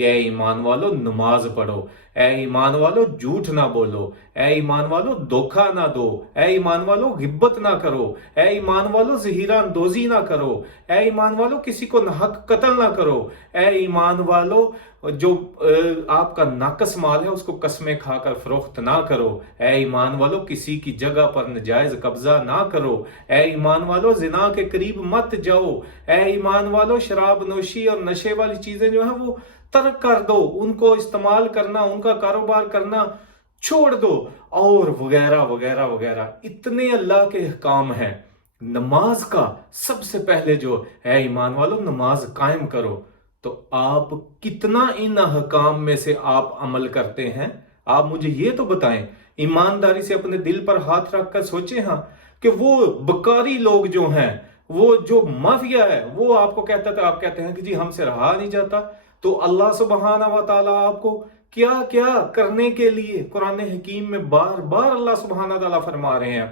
کہ اے ایمان والو نماز پڑھو، اے ایمان والو جھوٹ نہ بولو، اے ایمان والو دھوکہ نہ دو، اے ایمان والو غیبت نہ کرو، اے ایمان والو ظہیرہ اندوزی نہ کرو، اے ایمان والو کسی کو ناحق قتل نہ کرو، اے ایمان والو جو آپ کا ناقص مال ہے اس کو قسمیں کھا کر فروخت نہ کرو، اے ایمان والو کسی کی جگہ پر نجائز قبضہ نہ کرو، اے ایمان والو زنا کے قریب مت جاؤ، اے ایمان والو شراب نوشی اور نشے والی چیزیں جو ہیں وہ ترک کر دو، ان کو استعمال کرنا، ان کا کاروبار کرنا چھوڑ دو، اور وغیرہ وغیرہ وغیرہ اتنے اللہ کے احکام ہیں۔ نماز کا سب سے پہلے جو اے ایمان والو نماز قائم کرو، تو آپ کتنا ان احکام میں سے آپ عمل کرتے ہیں؟ آپ مجھے یہ تو بتائیں، ایمانداری سے اپنے دل پر ہاتھ رکھ کر سوچیں ہاں، کہ وہ بکاری لوگ جو ہیں، وہ جو مافیا ہے، وہ آپ کو کہتا تھا، آپ کہتے ہیں کہ جی ہم سے رہا نہیں جاتا، تو اللہ سبحانہ و تعالیٰ آپ کو کیا کیا کرنے کے لیے قرآن حکیم میں بار بار اللہ سبحانہ و تعالیٰ فرما رہے ہیں،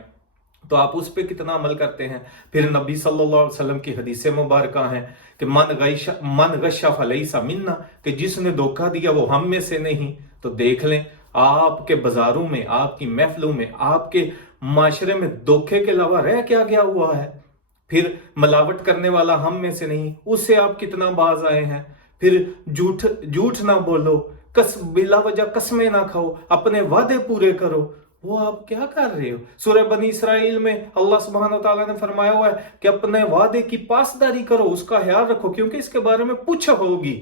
تو آپ اس پہ کتنا عمل کرتے ہیں؟ پھر نبی صلی اللہ علیہ وسلم کی حدیث مبارکہ ہیں کہ من غش فلیس منا، کہ جس نے دھوکہ دیا وہ ہم میں سے نہیں۔ تو دیکھ لیں، آپ کے بازاروں میں، آپ کی محفلوں میں، آپ کے معاشرے میں دھوکے کے علاوہ رہ کیا گیا ہوا ہے؟ پھر ملاوٹ کرنے والا ہم میں سے نہیں، اس سے آپ کتنا باز آئے ہیں؟ پھر جھوٹ نہ بولو، بلا وجہ قسمیں نہ کھاؤ، اپنے وعدے پورے کرو، وہ آپ کیا کر رہے ہو؟ سورہ بنی اسرائیل میں اللہ سبحانہ و تعالیٰ نے فرمایا ہوا ہے کہ اپنے وعدے کی پاسداری کرو، اس کا خیال رکھو، کیونکہ اس کے بارے میں پوچھ ہوگی۔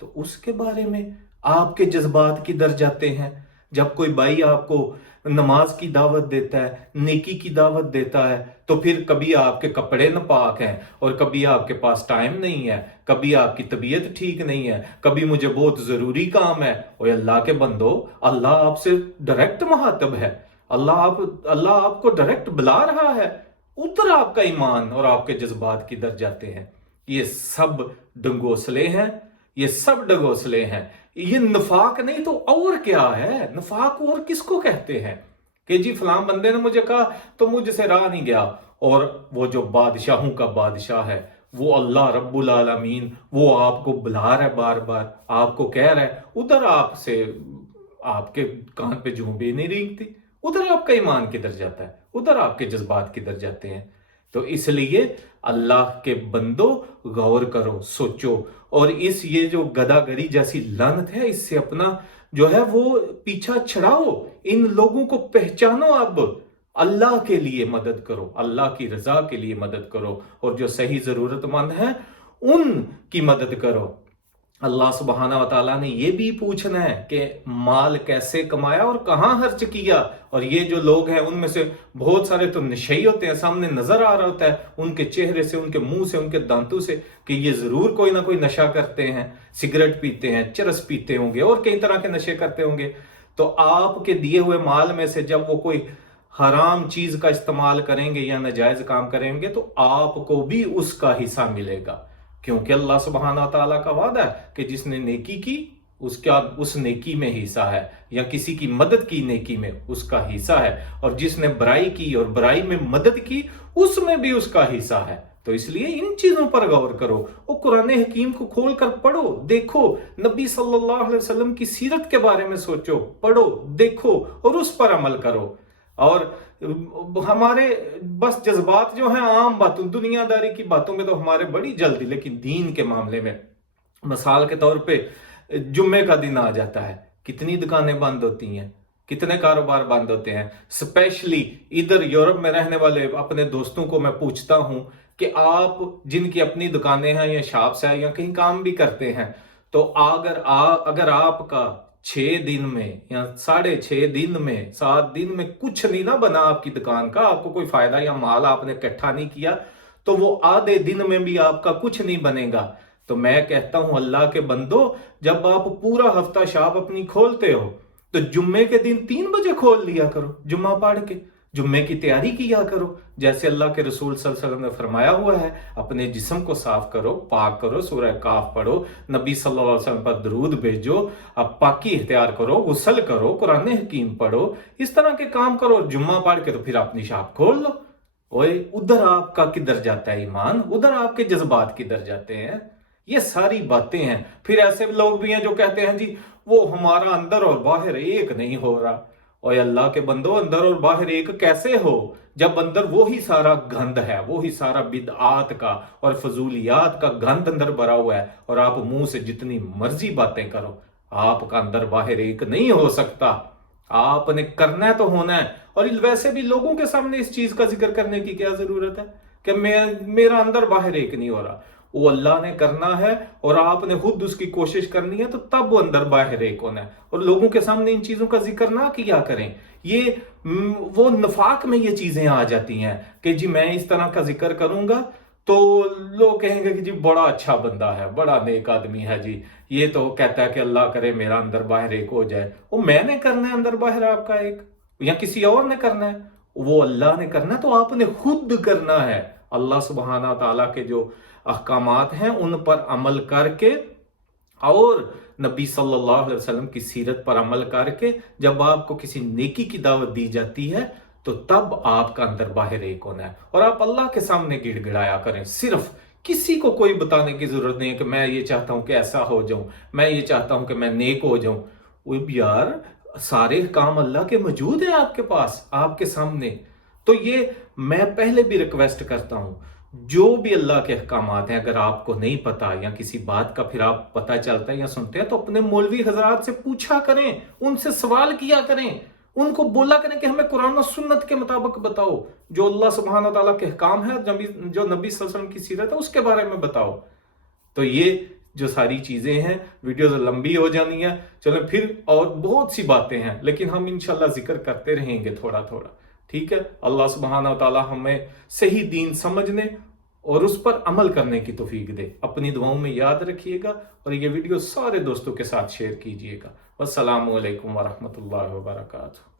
تو اس کے بارے میں آپ کے جذبات کدھر جاتے ہیں؟ جب کوئی بھائی آپ کو نماز کی دعوت دیتا ہے، نیکی کی دعوت دیتا ہے، تو پھر کبھی آپ کے کپڑے ناپاک ہیں، اور کبھی آپ کے پاس ٹائم نہیں ہے، کبھی آپ کی طبیعت ٹھیک نہیں ہے، کبھی مجھے بہت ضروری کام ہے۔ اور اللہ کے بندو، اللہ آپ سے ڈائریکٹ مخاطب ہے، اللہ آپ کو ڈائریکٹ بلا رہا ہے، ادھر آپ کا ایمان اور آپ کے جذبات کدھر جاتے ہیں؟ یہ سب ڈنگوسلے ہیں، یہ سب ڈنگوسلے ہیں۔ یہ نفاق نہیں تو اور کیا ہے؟ نفاق اور کس کو کہتے ہیں؟ کہ جی فلاں بندے نے مجھے کہا تو مجھ سے رہا نہیں گیا، اور وہ جو بادشاہوں کا بادشاہ ہے، وہ اللہ رب العالمین، وہ آپ کو بلا رہا ہے، بار بار آپ کو کہہ رہا ہے، ادھر آپ سے آپ کے کان پہ جوں بھی نہیں رینگتی، ادھر آپ کا ایمان کدھر جاتا ہے؟ ادھر آپ کے جذبات کدھر جاتے ہیں؟ تو اس لیے اللہ کے بندو غور کرو، سوچو، اور یہ جو گدھا گری جیسی لعنت ہے، اس سے اپنا جو ہے وہ پیچھا چھڑاؤ، ان لوگوں کو پہچانو، اب اللہ کے لیے مدد کرو، اللہ کی رضا کے لیے مدد کرو، اور جو صحیح ضرورت مند ہیں ان کی مدد کرو۔ اللہ سبحانہ و تعالیٰ نے یہ بھی پوچھنا ہے کہ مال کیسے کمایا اور کہاں خرچ کیا، اور یہ جو لوگ ہیں ان میں سے بہت سارے تو نشئی ہوتے ہیں، سامنے نظر آ رہا ہوتا ہے ان کے چہرے سے، ان کے منہ سے، ان کے دانتوں سے کہ یہ ضرور کوئی نہ کوئی نشہ کرتے ہیں، سگریٹ پیتے ہیں، چرس پیتے ہوں گے، اور کئی طرح کے نشے کرتے ہوں گے۔ تو آپ کے دیے ہوئے مال میں سے جب وہ کوئی حرام چیز کا استعمال کریں گے یا ناجائز کام کریں گے تو آپ کو بھی اس کا حصہ ملے گا، کیونکہ اللہ سبحانہ تعالیٰ کا وعدہ ہے کہ جس نے نیکی کی اس نیکی میں حصہ ہے، یا کسی کی مدد کی نیکی میں اس کا حصہ ہے، اور جس نے برائی کی اور برائی میں مدد کی اس میں بھی اس کا حصہ ہے۔ تو اس لیے ان چیزوں پر غور کرو، اور قرآن حکیم کو کھول کر پڑھو، دیکھو، نبی صلی اللہ علیہ وسلم کی سیرت کے بارے میں سوچو، پڑھو، دیکھو، اور اس پر عمل کرو۔ اور ہمارے بس جذبات جو ہیں عام باتوں، دنیا داری کی باتوں میں تو ہمارے بڑی جلدی، لیکن دین کے معاملے میں مثال کے طور پہ جمعے کا دن آ جاتا ہے، کتنی دکانیں بند ہوتی ہیں، کتنے کاروبار بند ہوتے ہیں۔ سپیشلی ادھر یورپ میں رہنے والے اپنے دوستوں کو میں پوچھتا ہوں کہ آپ جن کی اپنی دکانیں ہیں یا شاپس ہیں یا کہیں کام بھی کرتے ہیں، تو اگر آپ کا 6 دن میں یا 6.5 دن میں 7 دن میں کچھ نہیں نہ بنا آپ کی دکان کا، آپ کو کوئی فائدہ یا مال آپ نے اکٹھا نہیں کیا، تو وہ آدھے دن میں بھی آپ کا کچھ نہیں بنے گا۔ تو میں کہتا ہوں اللہ کے بندو، جب آپ پورا ہفتہ شاپ اپنی کھولتے ہو تو جمعے کے دن 3 بجے کھول لیا کرو، جمعہ پڑھ کے جمعے کی تیاری کیا کرو، جیسے اللہ کے رسول صلی اللہ علیہ وسلم نے فرمایا ہوا ہے، اپنے جسم کو صاف کرو، پاک کرو، سورہ کاف پڑھو، نبی صلی اللہ علیہ وسلم پر درود بھیجو، اب پاکی اختیار کرو، غسل کرو، قرآن حکیم پڑھو، اس طرح کے کام کرو، جمعہ پڑھ کے تو پھر اپنی شاپ کھول لو۔ اوئے ادھر آپ کا کدھر جاتا ہے ایمان؟ ادھر آپ کے جذبات کدھر جاتے ہیں؟ یہ ساری باتیں ہیں۔ پھر ایسے لوگ بھی ہیں جو کہتے ہیں جی وہ ہمارا اندر اور باہر ایک نہیں ہو رہا۔ اور اللہ کے بندو، اندر اور باہر ایک کیسے ہو جب اندر وہی سارا گند ہے، وہی سارا بدعات کا اور فضولیات کا گند اندر بھرا ہوا ہے، اور آپ منہ سے جتنی مرضی باتیں کرو، آپ کا اندر باہر ایک نہیں ہو سکتا۔ آپ نے کرنا ہے تو ہونا ہے۔ اور ویسے بھی لوگوں کے سامنے اس چیز کا ذکر کرنے کی کیا ضرورت ہے کہ میرا اندر باہر ایک نہیں ہو رہا؟ وہ اللہ نے کرنا ہے اور آپ نے خود اس کی کوشش کرنی ہے، تو تب وہ اندر باہر ایک ہونا ہے۔ اور لوگوں کے سامنے ان چیزوں کا ذکر نہ کیا کریں۔ یہ وہ نفاق میں یہ چیزیں آ جاتی ہیں کہ جی میں اس طرح کا ذکر کروں گا تو لوگ کہیں گے کہ جی بڑا اچھا بندہ ہے، بڑا نیک آدمی ہے، جی یہ تو کہتا ہے کہ اللہ کرے میرا اندر باہر ایک ہو جائے۔ وہ میں نے کرنا ہے اندر باہر آپ کا ایک، یا کسی اور نے کرنا ہے؟ وہ اللہ نے کرنا ہے، تو آپ نے خود کرنا ہے۔ اللہ سبحانہ تعالیٰ کے جو احکامات ہیں ان پر عمل کر کے، اور نبی صلی اللہ علیہ وسلم کی سیرت پر عمل کر کے جب آپ کو کسی نیکی کی دعوت دی جاتی ہے تو تب آپ کا اندر باہر ایک ہونا ہے، اور آپ اللہ کے سامنے گڑ گڑایا کریں۔ صرف کسی کو کوئی بتانے کی ضرورت نہیں ہے کہ میں یہ چاہتا ہوں کہ ایسا ہو جاؤں، میں یہ چاہتا ہوں کہ میں نیک ہو جاؤں۔ وہ یار سارے کام اللہ کے موجود ہیں آپ کے پاس، آپ کے سامنے۔ تو یہ میں پہلے بھی ریکویسٹ کرتا ہوں، جو بھی اللہ کے احکامات ہیں اگر آپ کو نہیں پتا یا کسی بات کا پھر آپ پتہ چلتا ہے یا سنتے ہیں تو اپنے مولوی حضرات سے پوچھا کریں، ان سے سوال کیا کریں، ان کو بولا کریں کہ ہمیں قرآن و سنت کے مطابق بتاؤ، جو اللہ سبحانہ تعالیٰ کے احکام ہیں، جو نبی صلی اللہ علیہ وسلم کی سیرت ہے اس کے بارے میں بتاؤ۔ تو یہ جو ساری چیزیں ہیں، ویڈیوز لمبی ہو جانی ہیں، چلیں پھر اور بہت سی باتیں ہیں لیکن ہم انشاءاللہ ذکر کرتے رہیں گے تھوڑا تھوڑا، ٹھیک ہے؟ اللہ سبحانہ وتعالی ہمیں صحیح دین سمجھنے اور اس پر عمل کرنے کی توفیق دے۔ اپنی دعاؤں میں یاد رکھیے گا اور یہ ویڈیو سارے دوستوں کے ساتھ شیئر کیجئے گا۔ والسلام علیکم ورحمۃ اللہ وبرکاتہ۔